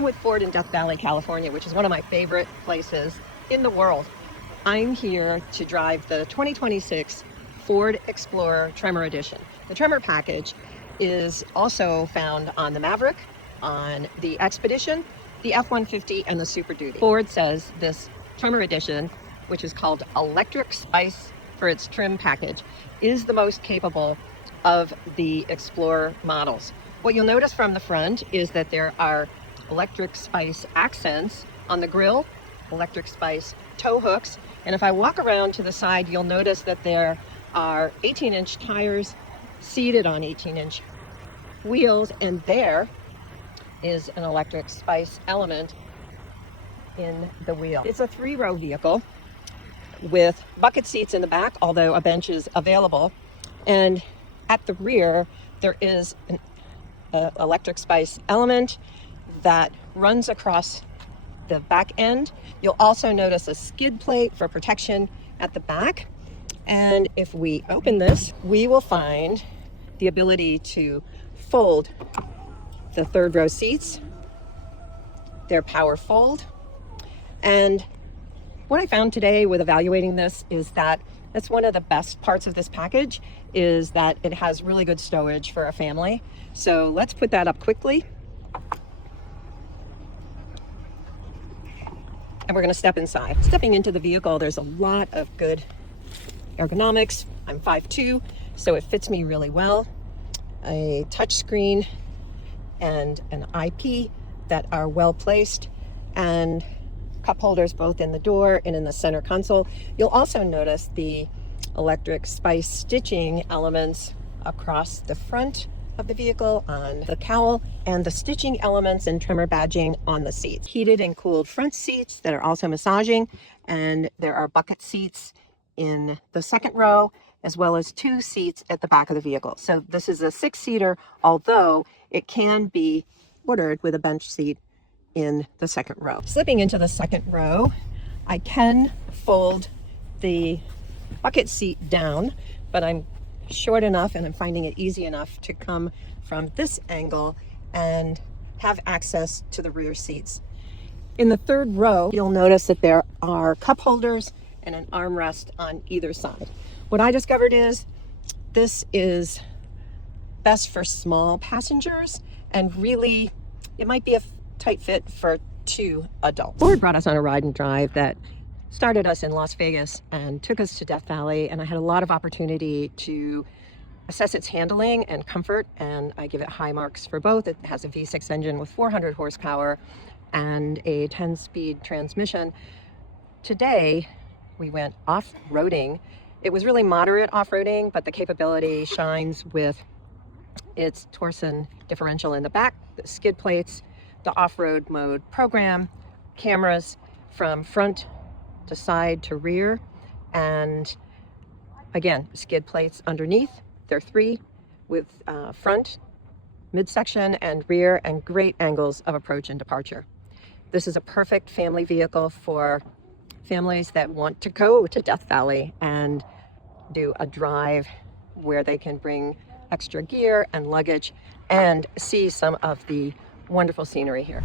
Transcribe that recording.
I'm with Ford in Death Valley, California, which is one of my favorite places in the world. I'm here to drive the 2026 Ford Explorer Tremor Edition. The Tremor package is also found on the Maverick, on the Expedition, the F-150, and the Super Duty. Ford says this Tremor Edition, which is called Electric Spice for its trim package, is the most capable of the Explorer models. What you'll notice from the front is that there are electric spice accents on the grille, electric spice tow hooks, and if I walk around to the side, you'll notice that there are 18-inch tires seated on 18-inch wheels, and there is an electric spice element in the wheel. It's a 3-row vehicle with bucket seats in the back, although a bench is available, and at the rear there is an electric spice element that runs across the back end. You'll also notice a skid plate for protection at the back. And if we open this, we will find the ability to fold the 3rd row seats. They're power fold. And what I found today with evaluating this is that that's one of the best parts of this package, is that it has really good stowage for a family. So let's put that up quickly. And we're going to step inside. Stepping into the vehicle, there's a lot of good ergonomics. I'm 5'2", so it fits me really well. A touch screen and an IP that are well placed, and cup holders both in the door and in the center console. You'll also notice the electric spice stitching elements across the front of the vehicle on the cowl, and the stitching elements and Tremor badging on the seats. Heated and cooled front seats that are also massaging, and there are bucket seats in the 2nd row, as well as 2 seats at the back of the vehicle. So this is a 6-seater, although it can be ordered with a bench seat in the 2nd row. Slipping into the 2nd row, I can fold the bucket seat down, but I'm short enough and I'm finding it easy enough to come from this angle and have access to the rear seats. In the 3rd row, you'll notice that there are cup holders and an armrest on either side. What I discovered is this is best for small passengers, and really it might be a tight fit for 2 adults. Ford brought us on a ride and drive that started us in Las Vegas and took us to Death Valley, and I had a lot of opportunity to assess its handling and comfort, and I give it high marks for both. It has a V6 engine with 400 horsepower and a 10-speed transmission. Today we went off-roading. It was really moderate off-roading, but the capability shines with its Torsen differential in the back, the skid plates, the off-road mode program, cameras from front to side to rear, and again, skid plates underneath. There are 3 with front, midsection, and rear, and great angles of approach and departure. This is a perfect family vehicle for families that want to go to Death Valley and do a drive where they can bring extra gear and luggage and see some of the wonderful scenery here.